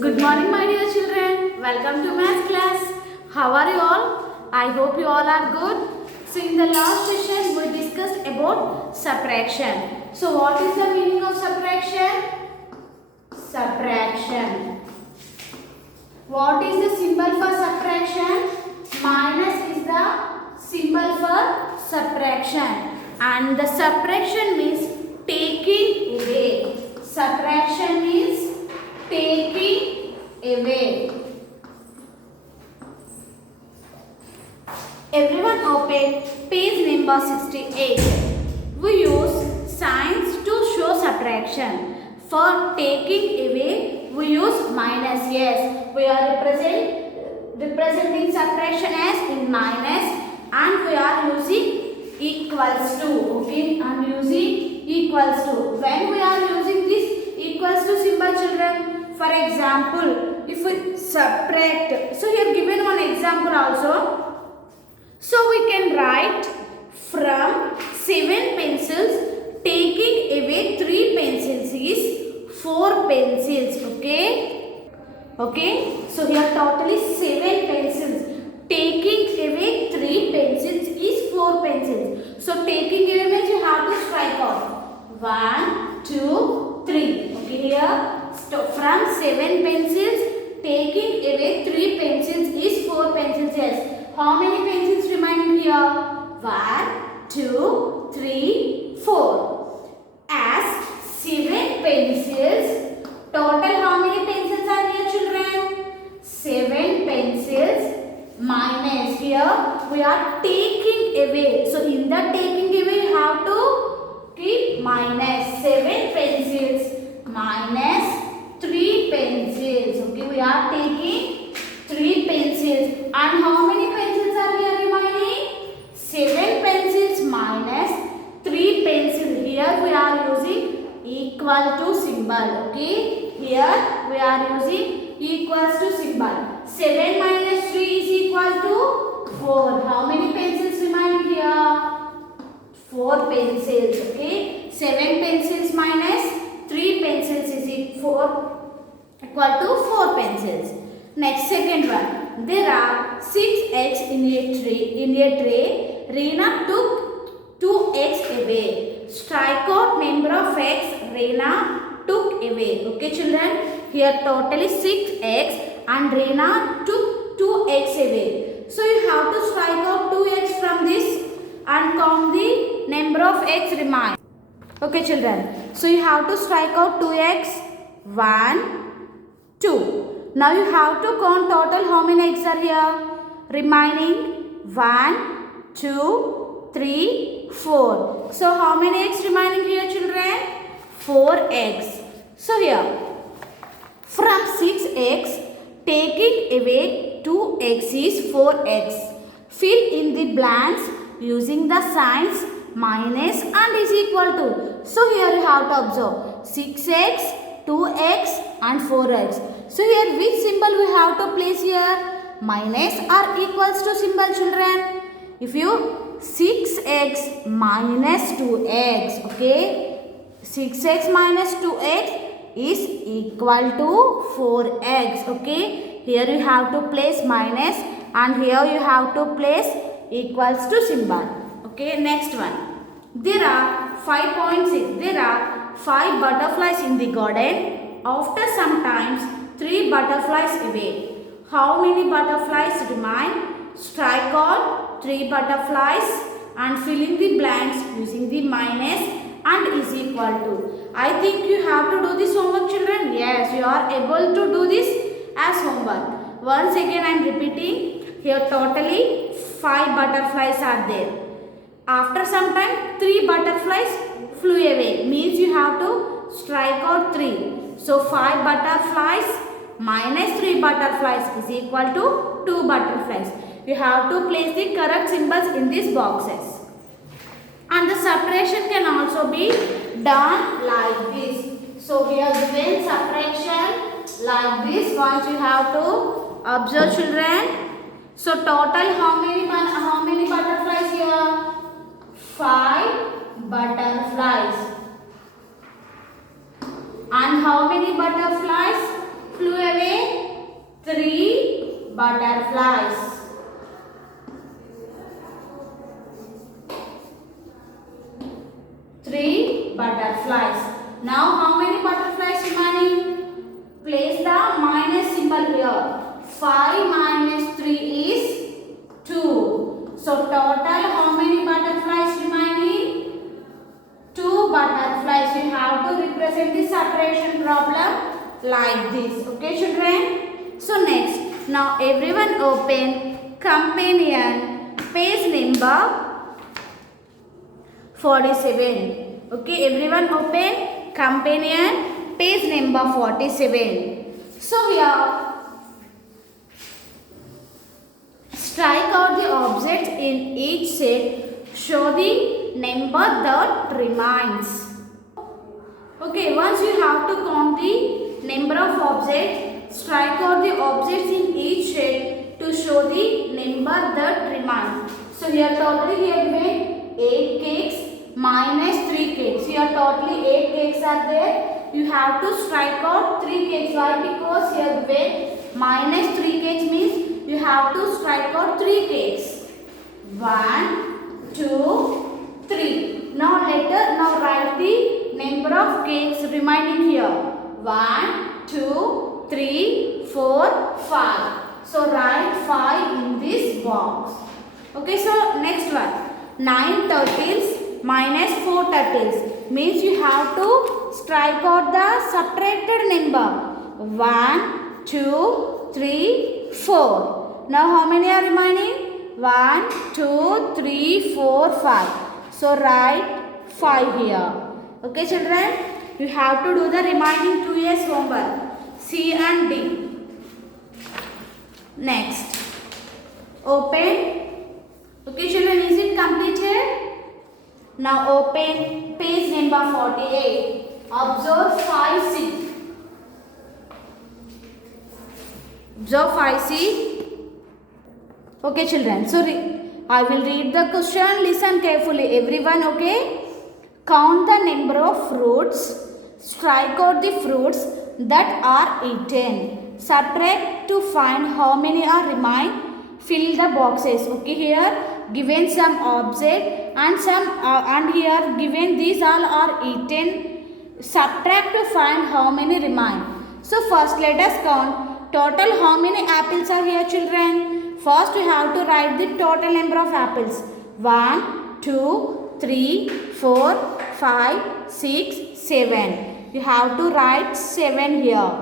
Good morning, my dear children. Welcome to math class. How are you all? I hope you all are good. So, in the last session, we discussed about subtraction. So, what is the meaning of subtraction? Subtraction. What is the symbol for subtraction? Minus is the symbol for subtraction. And the subtraction means taking away. Subtraction means taking away. Everyone open page number 68. We use signs to show subtraction. For taking away, we use minus. Yes, we are representing subtraction as in minus, and we are using equals to. Okay, I am using equals to. When we are using this equals to symbol, children, for example, if we subtract, so here given one example also. So we can write from 7 pencils, taking away 3 pencils is 4 pencils. Okay. So here totally 7 pencils. Taking away 3 pencils is 4 pencils. So taking away means you have to strike out. 1, 2, 3. Okay, here from 7 pencils, taking away 3 pencils is 4 pencils. Yes. How many pencils remain here? 1, 2, 3, 4. As 7 pencils, total how many pencils are here, children? 7 pencils minus, here we are taking away. So in the taking away you have to keep minus. 7 pencils minus 3 pencils. Okay, we are taking 3 pencils. And how many pencils are here remaining? 7 pencils minus 3 pencils. Here we are using equal to symbol. Okay, here we are using equals to symbol. 7 minus 3 is equal to 4. How many pencils remain here? 4 pencils. Okay, 7 pencils minus 3 pencils is equal to 4 pencils. Next, second one. There are 6 eggs in a tray. Reena took 2 eggs away. Strike out number of eggs Reena took away. Okay, children. Here totally 6 eggs and Reena took 2 eggs away. So you have to strike out 2 eggs from this and count the number of eggs remain. Okay, children. So you have to strike out 2 eggs. 1, 2. Now you have to count total how many eggs are here? Remaining 1, 2, 3, 4. So how many eggs remaining here, children? 4 eggs. So here from 6 eggs, taking away 2 eggs is 4 eggs. Fill in the blanks using the signs minus and is equal to. So here you have to observe 6 eggs, 2 eggs and 4 eggs. So here which symbol we have to place here? Minus or equals to symbol, children? If you 6 eggs minus 2 eggs, okay? 6 eggs minus 2 eggs is equal to 4 eggs, okay? Here you have to place minus and here you have to place equals to symbol. Okay, next one. There are 5.6. There are 5 butterflies in the garden. After some times, 3 butterflies away. How many butterflies remain? Strike out 3 butterflies and fill in the blanks using the minus and is equal to. I think you have to do this homework, children. Yes, you are able to do this as homework. Once again I am repeating. Here totally 5 butterflies are there. After some time 3 butterflies flew away. Means you have to strike out 3. So 5 butterflies minus 3 butterflies is equal to 2 butterflies. You have to place the correct symbols in these boxes. And the subtraction can also be done like this. So we are given subtraction like this. Once you have to observe, children. So total how many butterflies here? 5 butterflies. And how many butterflies flew away? butterflies. 3 butterflies. Now how many butterflies remaining? Place the minus symbol here. 5 minus 3 is 2. So total how many butterflies remaining? 2 butterflies. You have to represent the subtraction problem like this. Okay children? So next, now everyone open companion page number 47. Okay, everyone open companion page number 47. So here, strike out the objects in each set. Show the number that remains. Okay, once you have to count the number of objects, strike out the objects in each set to show the number that remains. So here totally here given 8 cakes minus 3 cakes. Here totally 8 cakes are there. You have to strike out 3 cakes. Why? Because here given minus 3 cakes means you have to strike out 3 cakes. 1, 2, 3. Now write the number of cakes remaining here. 1, 2, 3, 4, 5. So write 5 in this box. Okay, so next one. 9 turtles minus 4 turtles means you have to strike out the subtracted number. 1, 2, 3, 4. Now how many are remaining? 1, 2, 3, 4, 5. So write 5 here. Okay children, you have to do the remaining 2 years homework. C and D. Next, open. Okay children, is it completed? Now open page number 48. Observe 5C. Observe 5C. Okay children, so I will read the question. Listen carefully everyone, okay? Count the number of fruits. Strike out the fruits that are eaten. Subtract to find how many are remain. Fill the boxes. Okay, here given some object and here given these all are eaten. Subtract to find how many remain. So first let us count total how many apples are here children. First we have to write the total number of apples. 1, 2, 3, 4, 5, 6, 7. You have to write 7 here.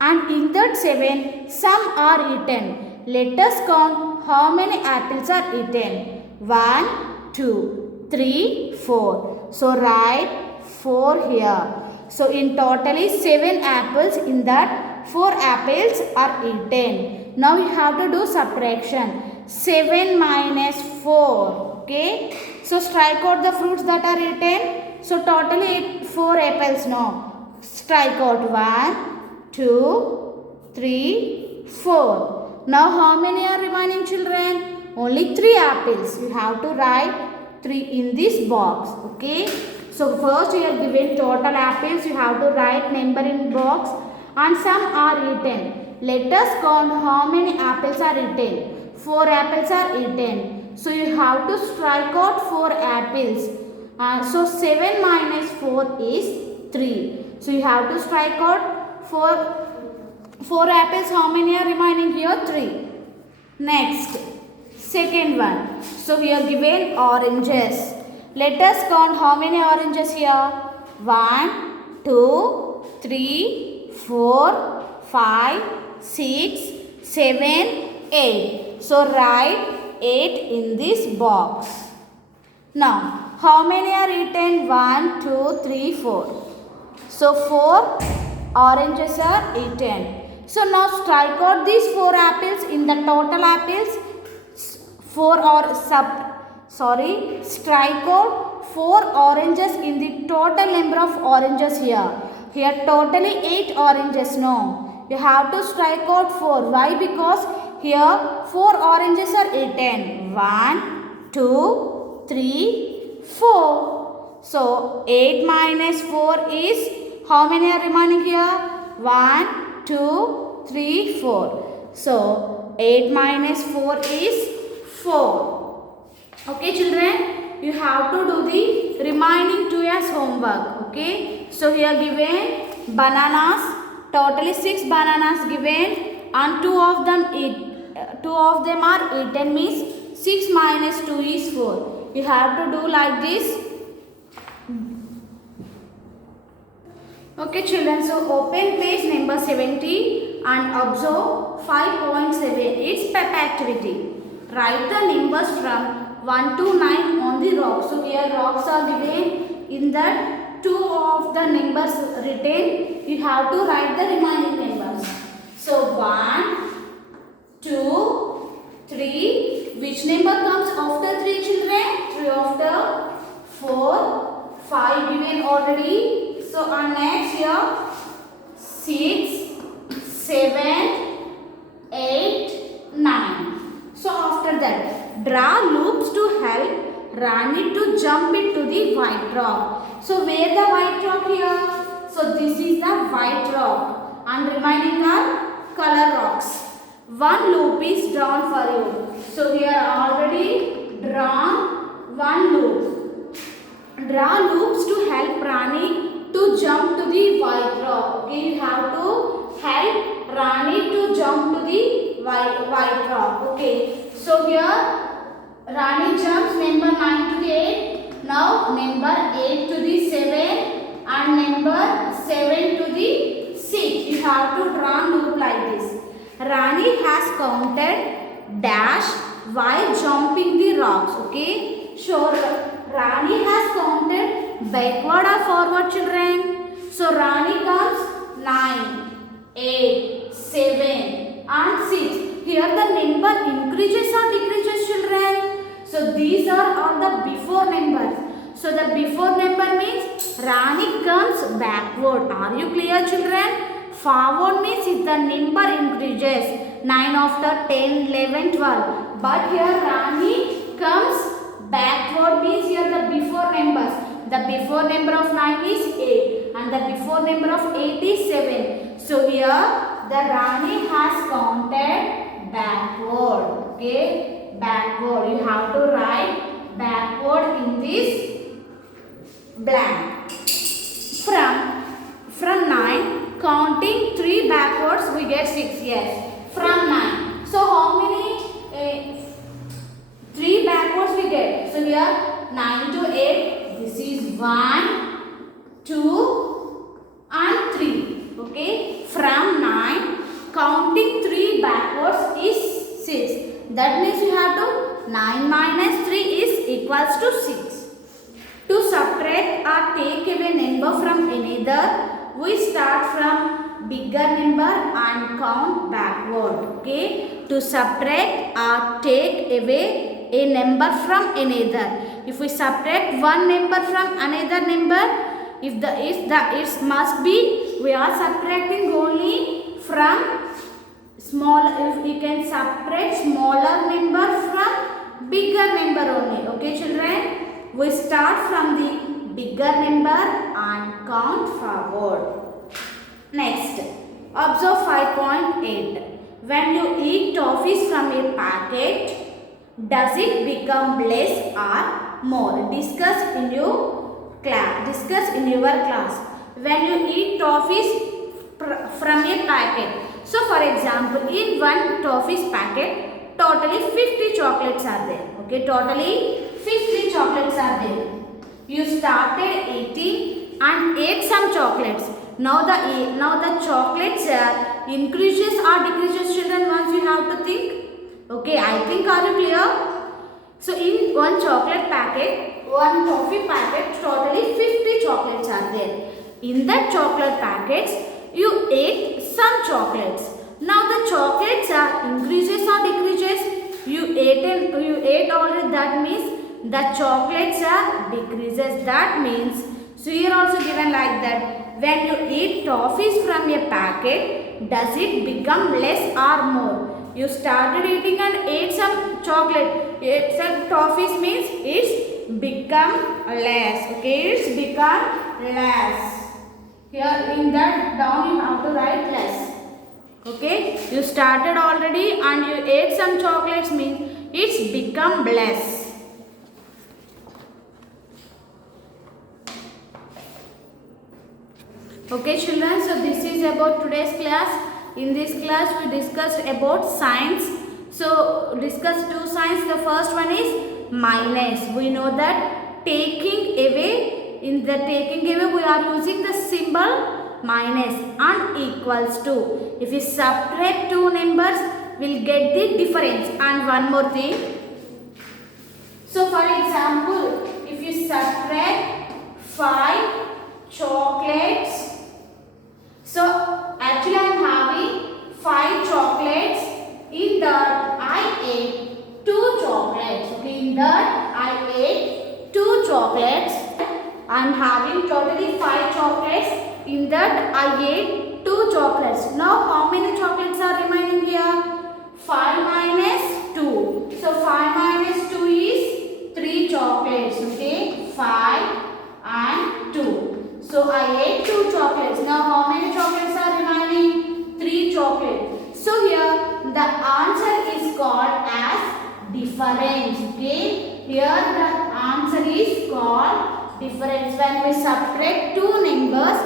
And in that 7, some are eaten. Let us count how many apples are eaten. 1, 2, 3, 4. So write 4 here. So in totally 7 apples, in that 4 apples are eaten. Now you have to do subtraction. 7 minus 4. Okay. So strike out the fruits that are eaten. So totally 4 apples now. Strike out 1, 2, 3, 4. Now how many are remaining children? Only 3 apples. You have to write 3 in this box. Okay. So first you are given total apples. You have to write number in box. And some are eaten. Let us count how many apples are eaten. 4 apples are eaten. So you have to strike out 4 apples. So 7 minus 4 is 3. So you have to strike out 4 apples. How many are remaining here? 3. Next, second one. So here given oranges. Let us count how many oranges here. 1, 2, 3, 4, 5, 6, 7, 8. So write 8 in this box. Now, how many are eaten? 1, 2, 3, 4. So 4 oranges are eaten. So now strike out these 4 apples in the total apples. Strike out 4 oranges in the total number of oranges here. Here totally 8 oranges. No, you have to strike out 4. Why? Because here 4 oranges are eaten. 1, 2, 3, 4. So 8 minus 4 is how many are remaining here? 1, 2, 3, 4. So 8 minus 4 is 4. Okay children, you have to do the remaining 2 as homework. Okay. So here given bananas, totally 6 bananas given, and 2 of them are eaten, means 6 minus 2 is 4. You have to do like this. Okay children, so open page number 70 and observe 5.7. It's PEP activity. Write the numbers from 1 to 9 on the rocks. So here rocks are given. In that 2 of the numbers written, you have to write the remaining numbers. So 1, 2, 3. Which number comes after 3 children? 3 after 4, 5 given already. So next here 6, 7, 8, 9. So after that, draw loops to help Rani to jump into the white rock. So where the white rock here? So this is the white rock and remaining are color rocks. One loop is drawn for you. So here already drawn one loop. Draw loops to help Rani to jump to the white rock. Okay, you have to help Rani to jump to the white rock. Okay, so here Rani jumps number 9 to the 8. Now number 8 to the 7 and number 7 to the 6. You have to draw loop like this. Rani has counted dash while jumping the rocks. Okay, so Rani has counted backward or forward children. So Rani comes 9, 8, 7 and 6. Here the number increases or decreases children. So these are all the before numbers. So the before number means Rani comes backward. Are you clear children? Forward means if the number increases 9 after 10, 11, 12. But here Rani comes backward means here the before numbers. The before number of 9 is 8 and the before number of 8 is 7. So here the Rani has counted backward. Okay, backward. You have to write backward in this blank. From 9, counting 3 backwards we get 6. Yes, from 9. So how many 3 backwards we get? So here 9 to 8. This is 1, 2 and 3. Okay. From 9, counting 3 backwards is 6. That means you have to 9 minus 3 is equals to 6. To subtract or take away number from another, we start from bigger number and count backward. Okay. To subtract or take away a number from another. If we subtract one number from another number, if it must be, we are subtracting only from small. If we can subtract smaller number from bigger number only. Okay, children. We start from the bigger number and count forward. Next, observe 5.8. When you eat toffees from a packet, does it become less or more? Discuss in your class. When you eat toffees from a packet. So for example, in one toffees packet, totally 50 chocolates are there. Okay, totally 50 chocolates are there. You started eating and ate some chocolates. Now the chocolates increases or decreases children once you have to think. Okay, I think are you clear? So in one chocolate packet, one toffee packet, totally 50 chocolates are there. In that chocolate packets, you ate some chocolates. Now the chocolates are increases or decreases? You ate already, that means the chocolates are decreases. That means, so here also given like that, when you eat toffees from a packet, does it become less or more? You started eating and ate some chocolate, ate some toffees means it's become less. Okay, it's become less. Here in that down you have to write less. Okay, you started already and you ate some chocolates means it's become less. Okay children, so this is about today's class. In this class we discussed about signs. So discuss two signs. The first one is minus. We know that taking away, in the taking away we are using the symbol minus and equals to. If we subtract two numbers, we'll get the difference. And one more thing. So for example, if you subtract 5 chocolates, so actually I am having 5 chocolates. In that I ate 2 chocolates. Okay, in that I ate 2 chocolates. I am having totally 5 chocolates. In that I ate 2 chocolates. Now how many chocolates are remaining here? 5 minus 2. So 5 minus 2 is 3 chocolates. Okay, 5 and 2. So I ate 2 chocolates. Now how many chocolates are remaining? 3 chocolates. So here the answer is called as difference. Okay, here the answer is called difference. When we subtract two numbers,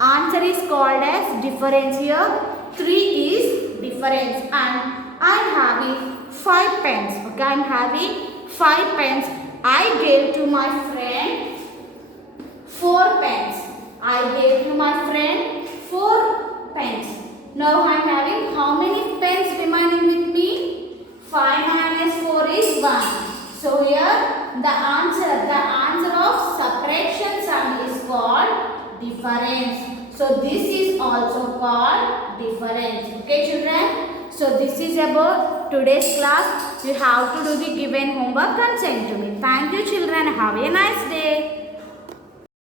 answer is called as difference. Here 3 is difference and I am having 5 pens. Okay, I am having 5 pens. I gave to my friend 4 pens. I gave to my friend 4 pens. Now I am having how many pens remaining with me? 5 minus 4 is 1. So here the answer of subtraction sum is called difference. So this is also called difference. Okay children. So this is about today's class. You have to do the given homework and send to me. Thank you children. Have a nice day.